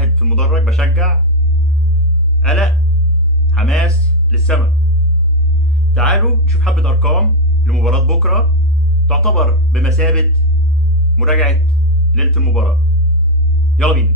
واحد في المدرج بشجع، قلق، حماس للسما. تعالوا نشوف حبة أرقام لمباراة بكرة تعتبر بمثابة مراجعة ليلة المباراة. يلا بينا.